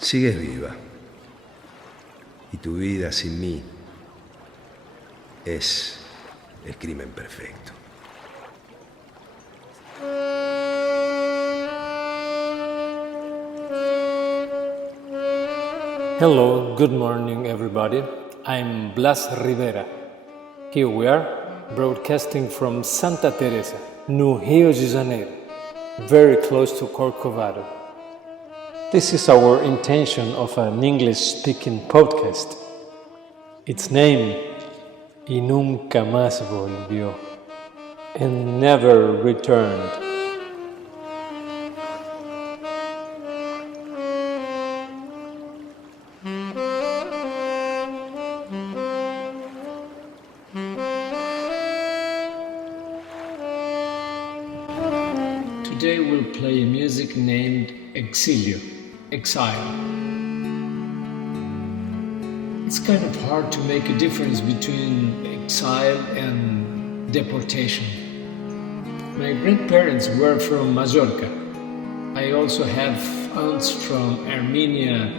Sigues viva y tu vida sin mí es el crimen perfecto. Hello, good morning everybody. I'm Blas Rivera. Here we are, broadcasting from Santa Teresa, no Rio de Janeiro, very close to Corcovado. This is our intention of an English-speaking podcast. Its name, Y nunca más volvio, and never returned. Today we'll play music named Exilio, Exile. It's kind of hard to make a difference between exile and deportation. My grandparents were from Majorca. I also have aunts from Armenia,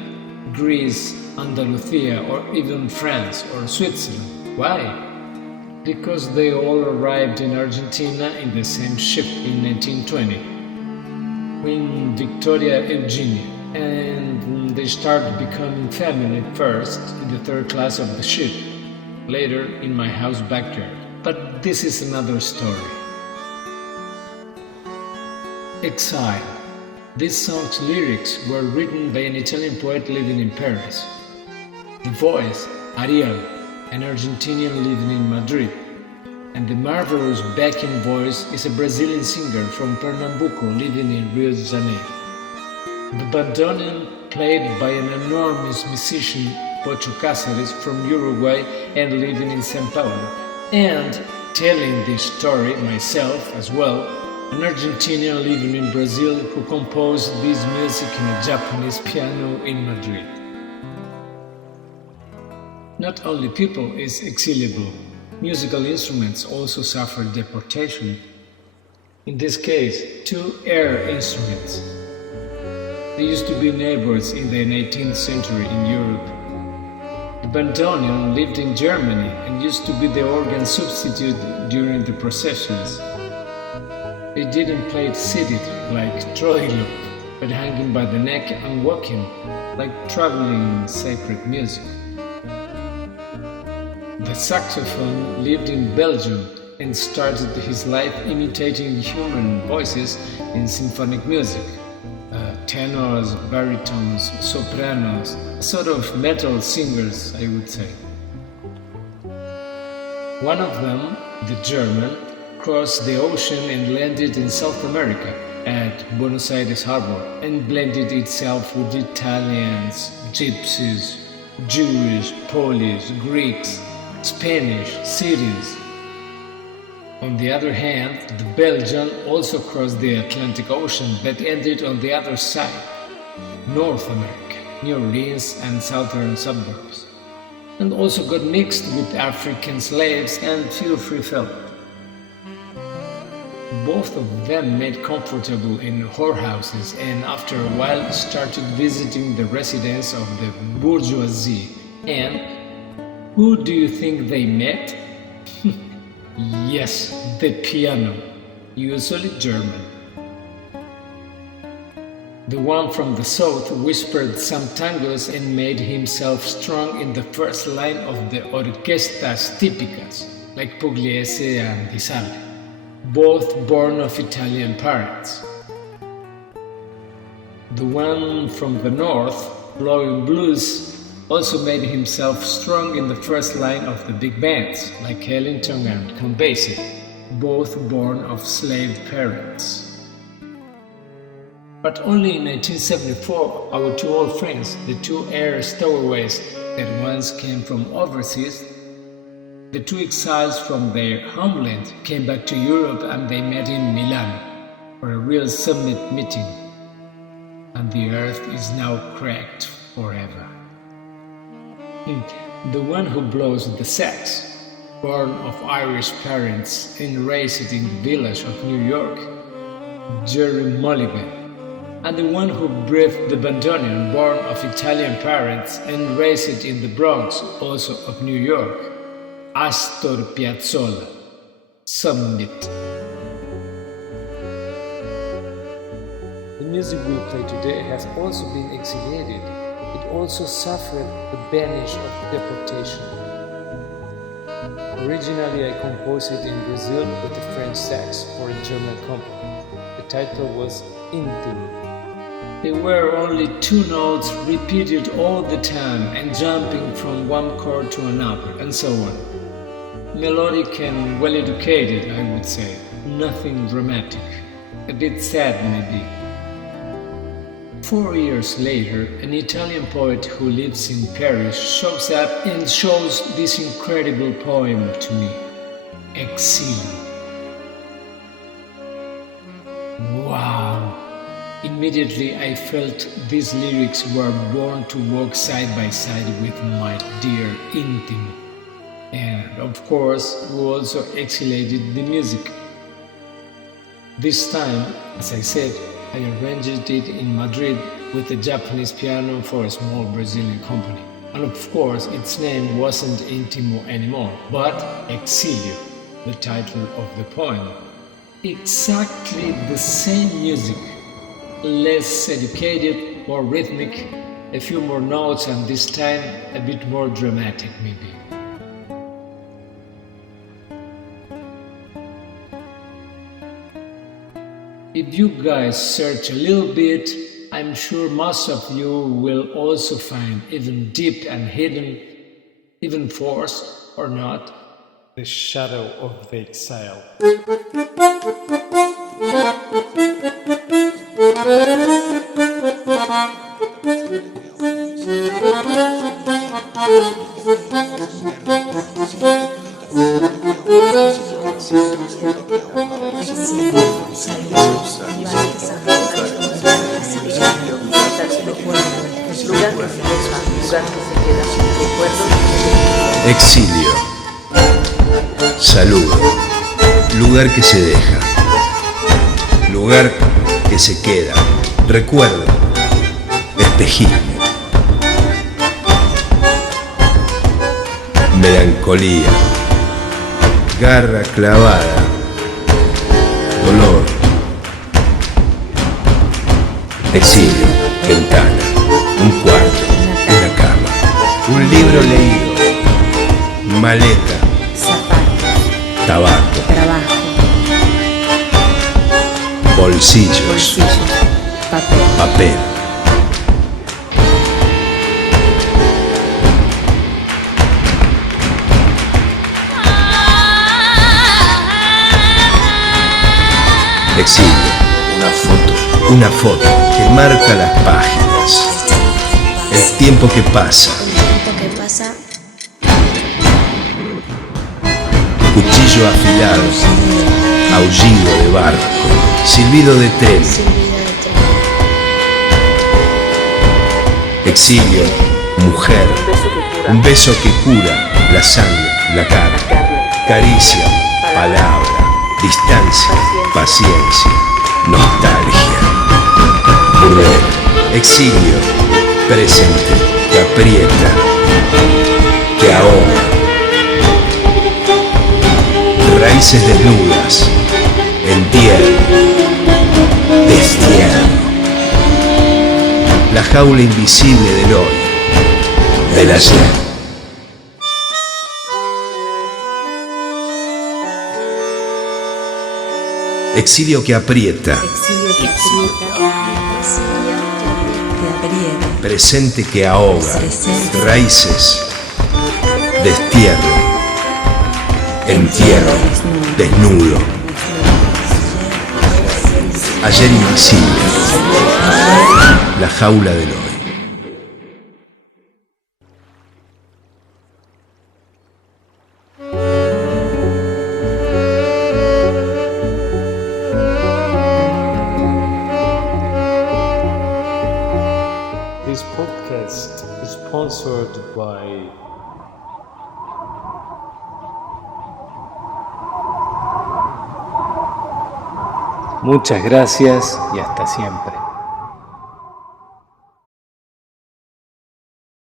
Greece, Andalusia, or even France or Switzerland. Why? Because they all arrived in Argentina in the same ship in 1920, Queen Victoria Eugenia, and they started becoming family first in the third class of the ship, later in my house backyard. But this is another story. Exile. This song's lyrics were written by an Italian poet living in Paris. The voice, Ariel, an Argentinian living in Madrid, and the marvelous backing voice is a Brazilian singer from Pernambuco living in Rio de Janeiro. The bandoneon played by an enormous musician, Oldimar Caceres from Uruguay and living in São Paulo, and telling this story myself as well, an Argentinian living in Brazil who composed this music in a Japanese piano in Madrid. Not only people is exilable, musical instruments also suffer deportation. In this case, two air instruments. They used to be neighbors in the 19th century in Europe. The bandoneon lived in Germany and used to be the organ substitute during the processions. They didn't play it seated like troilo, but hanging by the neck and walking like traveling sacred music. The saxophone lived in Belgium and started his life imitating human voices in symphonic music. Tenors, baritones, sopranos, sort of metal singers, I would say. One of them, the German, crossed the ocean and landed in South America at Buenos Aires harbor and blended itself with Italians, Gypsies, Jewish, Polish, Greeks, Spanish, Syrians. On the other hand, the Belgian also crossed the Atlantic Ocean but ended on the other side, North America, New Orleans and southern suburbs, and also got mixed with African slaves and few free fellows. Both of them made comfortable in whorehouses and after a while started visiting the residence of the bourgeoisie. And who do you think they met? Yes, the piano, usually German. The one from the south whispered some tangos and made himself strong in the first line of the orquestas típicas, like Pugliese and Di Sarli, both born of Italian parents. The one from the north, blowing blues, also made himself strong in the first line of the big bands, like Ellington and Count Basie, both born of slave parents. But only in 1974, our two old friends, the two air stowaways that once came from overseas, the two exiles from their homeland, came back to Europe and they met in Milan for a real summit meeting. And the earth is now cracked forever. The one who blows the sax, born of Irish parents and raised in the village of New York, Jerry Mulligan, and the one who breathed the bandoneon, born of Italian parents and raised in the Bronx, also of New York, Astor Piazzolla. Submit. The music we play today has also been exiliated. It also suffered the banish of deportation. Originally, I composed it in Brazil with a French sax for a German company. The title was Intimo. There were only two notes repeated all the time and jumping from one chord to another, and so on. Melodic and well educated, I would say. Nothing dramatic. A bit sad, maybe. 4 years later, an Italian poet who lives in Paris shows up and shows this incredible poem to me, Exilio. Wow! Immediately I felt these lyrics were born to walk side by side with my dear Intimo. And of course, we also exiliated the music. This time, as I said, I arranged it in Madrid with a Japanese piano for a small Brazilian company. And of course, its name wasn't Intimo anymore, but Exilio, the title of the poem. Exactly the same music, less educated, more rhythmic, a few more notes, and this time a bit more dramatic maybe. If you guys search a little bit, I'm sure most of you will also find even deep and hidden, even forced or not, the shadow of the exile. Exilio. Saludo. Lugar que se deja. Lugar que se queda. Recuerdo. Espejismo. Melancolía. Garra clavada. Dolor. Exilio. Ventana. Un cuarto. Una cama. Un libro leído. Maleta. Zapatos. Tabaco. Trabajo. Bolsillos. Papel. Papel. Exilio. Una foto que marca las páginas. El tiempo que pasa. Cuchillo afilado. Aullido de barco. Silbido de tren. Exilio. Mujer. Un beso que cura. La sangre. La cara. Caricia. Palabra. Distancia. Paciencia. Nostalgia. Burdel. Exilio. Presente. Que aprieta. Que ahoga. Raíces desnudas. Entierro. Destierro. La jaula invisible del hoy. Del ayer. Exilio que aprieta. Exilio que aprieta. Presente que ahoga. Presente. Raíces. Destierro. Entierro. Desnudo. Ayer invisible. La jaula del hoy. This podcast is sponsored by Muchas gracias y hasta siempre.